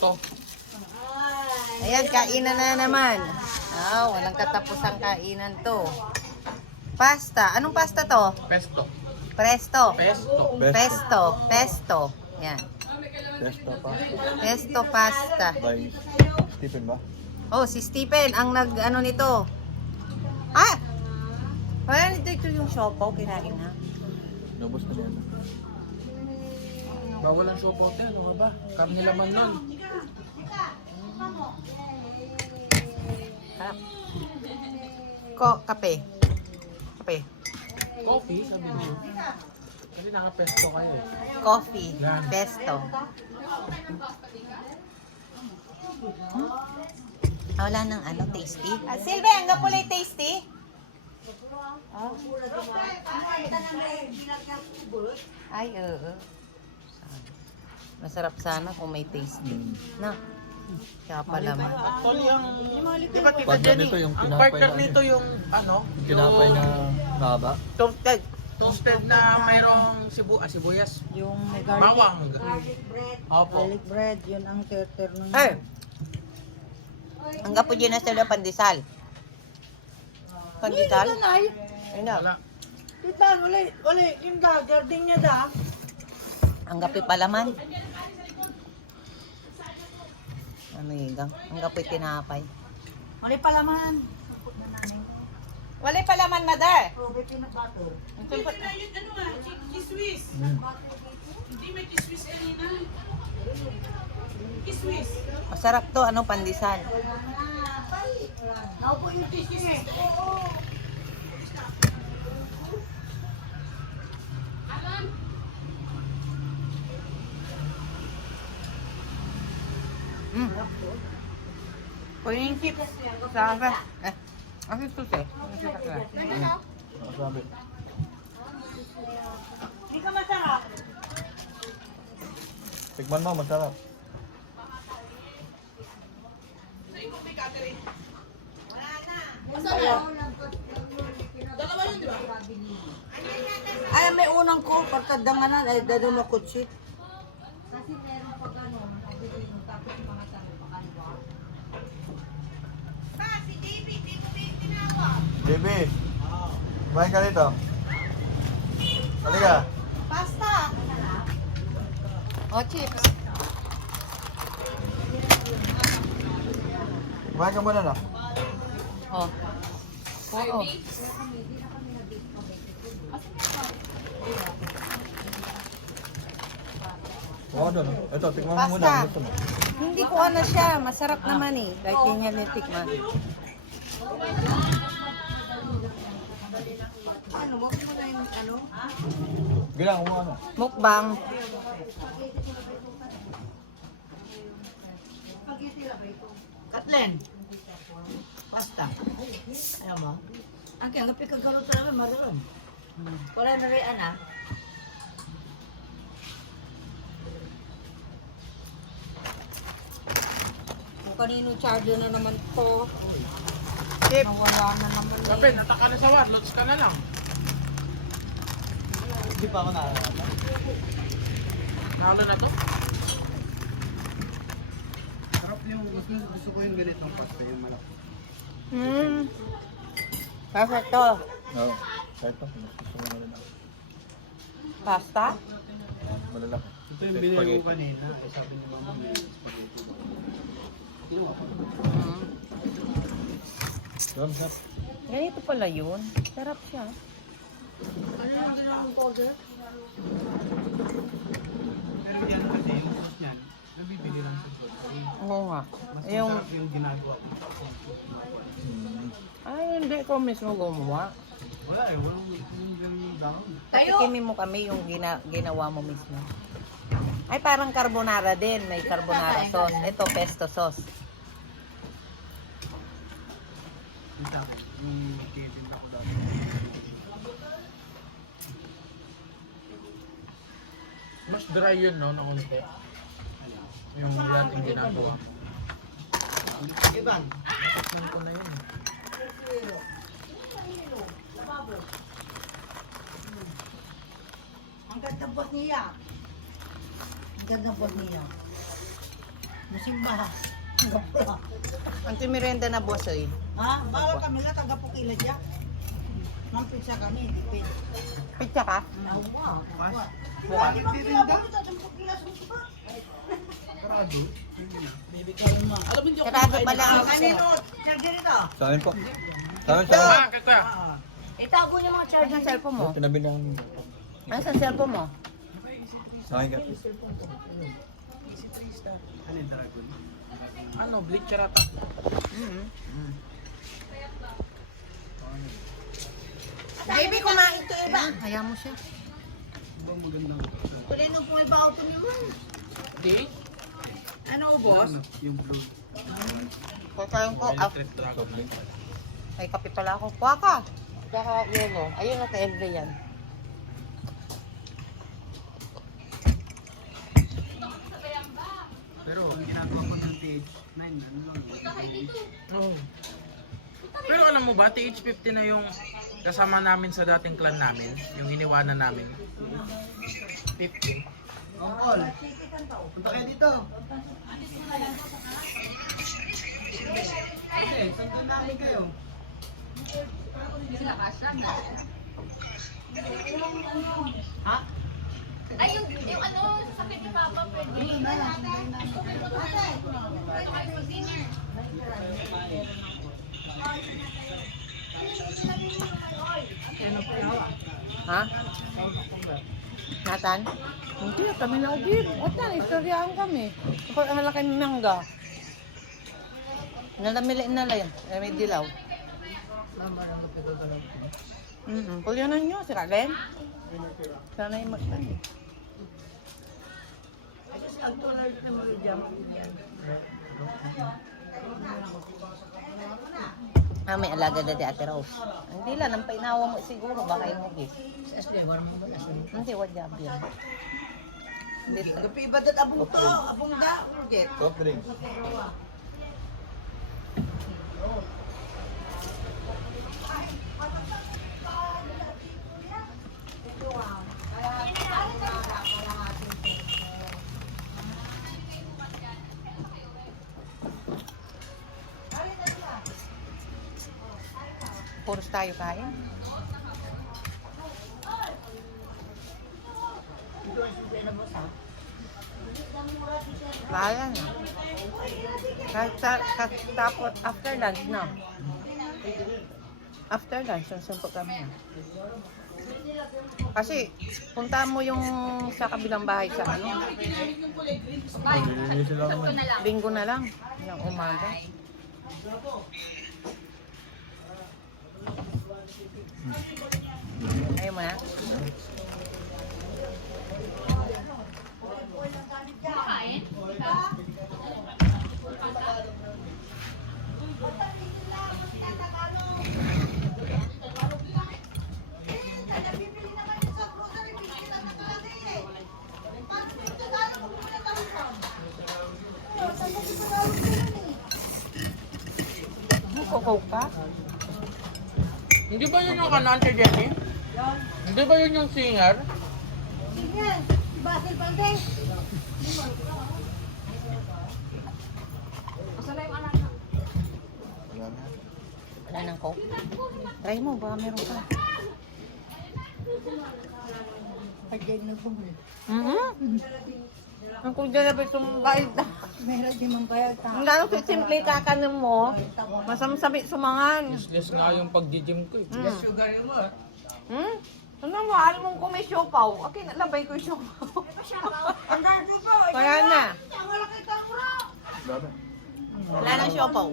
To. Ayan, kainan na naman. Walang katapusang kainan to. Pasta. Anong pasta to? Pesto. Presto. Pesto. Pesto. Pesto. Yan. Pesto pa. Pesto pasta. By Stephen ba? Oh, si Stephen ang nag-ano nito. Wala nito yung siopaw. Kinain na. Nubos na niya. Bawal ang siopaw te. Ano ka ba? Karne laman nun. Harap. Kape. Kape. Coffee, sabi mo. Kasi naka-pesto kayo eh. Coffee. Yan. Pesto. Wala ng ano, tasty. Silve, ang gapulay tasty? Ay, oo. Masarap sana kung may tasty. Na. Kaya pala man. Actually, di ba tita Pag Jenny, ganito yung ang tinapay partner na ano? nito yung ano? Yung tinapay na mahaba. Toasted. Toasted na mayroong sibuyas. Yung may garlic, Bawang. Opo. garlic bread, yun ang terter ng... Ay! Ang gapo dyan na sila pandesal. Pandesal? Ay, Ay na. Wala. tita, wala, yung garding niya da. Ang gapi palaman. Ano yung ang gapi tinapay. Wala palaman. Walay palaman, mother. Probe peanut butter. Masarap to, ano, pandesal. Naupo yung tissue eh. Kunin yung chips. Sarap. Ang sus eh. Masabi. Hindi ka masarap. Tikman mo, masarap. Ay, may unang ko, pagkadanganan, ay dadong makutsi. JB, kumain ka dito. Halika. Pasta. Oh, chips. Kumain ka muna na. Oh. Oo. Oo, doon. Ito, tikman mo muna. Pasta. Gusto mo. Hindi ko ano siya. Masarap naman eh. Kahit yung yan nitikman. Ano, wag mo na yung ano? Bilang mo ano. Mukbang. Katlen. Pasta. Ayaw mo? Ang kaya nga pikagalo talaga maroon. Wala na rin ana. Kung kanino charger na naman to. Chip. Nawala na naman Sabi, nataka na sa warlots ka na lang. Hindi pa ako naalala. Nalo na to? Sarap yung, gusto ko yung ganitong pasta, yung malaki. Perfect to. Oo. Kahit pa, gusto mo na rin ako. Pasta? Malalaki. Ito yung binili ko kanina, sabi ni mama may spaghetti. Kinuha ko. Doon, sir. Ganito pala yun. Sarap siya. Ano yung ginawang powder? Pero yan kasi yung sauce niyan, nabibili lang sa grocery. Oo nga. Mas Yung, masarap yung ginagawa ko. ay hindi ko mismo gumawa. Wala eh, walang yung ganun dahon. Patikimin mo kami yung ginawa mo mismo. Ay parang carbonara din. May carbonara sauce. Ito pesto sauce. Kita ko, yung titinda ko dati. Mas dry yun, no, na konti. Yung dating ginagawa. Iban, Tapos ko na yun. Ang ganda bot niya. Ang ganda bot niya. Musimba. Ang timirenda na boss eh. Ha? Bawal kami lang, taga-pukila dyan. Nang pizza kami, tipid. Pizza ka? Nawa. Bukas. Baby ka naman. Alam mo, hindi ako Sarado pala ang Kanino? Charger ito. Sa akin po. Sa akin, sa akin. Ah, kaya. Itago niyo mga Ano charger. sa cellphone mo? Tinabi lang. Ano sa cellphone mo? Sa akin ka. Ano yung dragon? Ano, bleach rata. Baby, kumain to iba. Hayaan mo siya. Ibang magandang. Kulay nung pumibaw ito niyo man. Di? Ano, boss? Ano? Yung blue. Kakain ko. Electric dragon. Soft drink. Ay, kape pala ako. Kuha ka. Kuha ka yelo. Ayun na, ka-LV yan. Pero ang ginagawa ko ng TH9, ano lang. Oh. Pero alam mo ba, TH50 na yung kasama namin sa dating clan namin, yung iniwanan namin. 50. Paul, punta kayo dito. Kasi, sandun namin kayo. Ay, yung ano, sakit ni Papa, pwede. Ito kayo mag-dinner. Ha? Nathan? Hindi, kami na ubib. At yan, istoryahan kami. Kapag ang malaki ng mangga. Nalamiliin na lang. May dilaw. Pulyanan nyo, si Kalen. Sana yung magtan. Ang tulad na mga dyan. Ah, may alaga na di Ate Rose. Hindi lang, ang painawa mo siguro. Baka yung hugis. Asli, wala mo ba asli? Hindi, wajab yan. Hindi. Gapi ba dat abong to? Abong da? Urget. Soft drink. Puros tayo kain. Kaya na. Tapos after lunch na. After lunch, susunod kami na. Kasi punta mo yung sa kabilang bahay sa ano. Hindi sila naman. Linggo na lang. Yung umaga. Ayaw mo na? Kain? Kukaw ka? Hindi ba yun yung Ante Jenny? Hindi ba yun yung singer? Wala na. Wala nang coke? Try mo, baka meron ka. Pagyan na po. Ang kung dyan na ba itong bayad na? Meron din mong bayad ta. Ang gano'n si simple kakanin mo, masamsabi sumangan. Useless nga yung pag-gym ko eh. Sugar yung mo. Ano mo, alam mong kung may siopaw. Okay, nalabay ko yung siopaw. Ang dami ko. Kaya na. Ang malaki ka bro. Dami. Wala nang siopaw.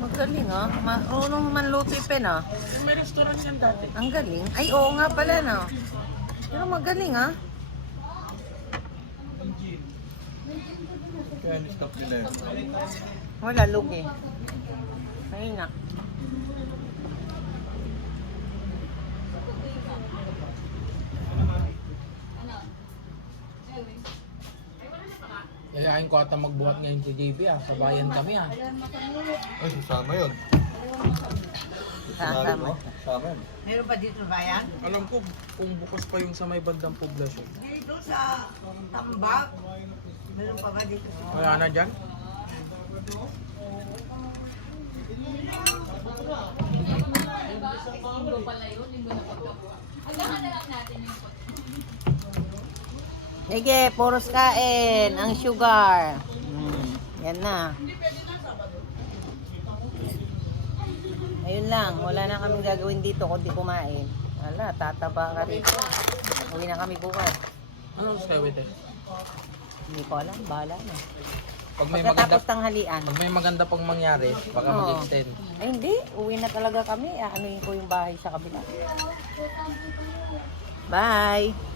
Magaling ah. Marunong manluto yung pen ah. May restaurant yan dati. Ang galing. Ay, oo nga pala no. Pero magaling ah. Kaya ni-stop nila yun. Wala, lugi. Ayun na. Yayain ko ata magbuhat ngayon si JB ah. Sa bayan kami ah. Ay, susama yun. Sinabi mo? Sa amin. Meron pa dito bayan? Alam ko kung bukas pa yung sa may bandang poblasyon. Dito sa Tambak. Meron pa ba dito sa Wala na dyan? Linggo pala yun, linggo na pagkapo. Hanggang na lang natin yung Sige, puros kain. Ang sugar. Yan na. Ayun lang. Wala na kami gagawin dito kundi kumain. Wala, tataba ka rito. Uwi na kami bukas. Ano sa skyway te? Hindi ko alam. Bahala na. Pag may maganda, Pagkatapos tanghalian. pag may maganda pang mangyari, baka Oo. mag-extend. Ay, hindi. Uwi na talaga kami. Aanuin ko yung bahay sa kabila. Bye!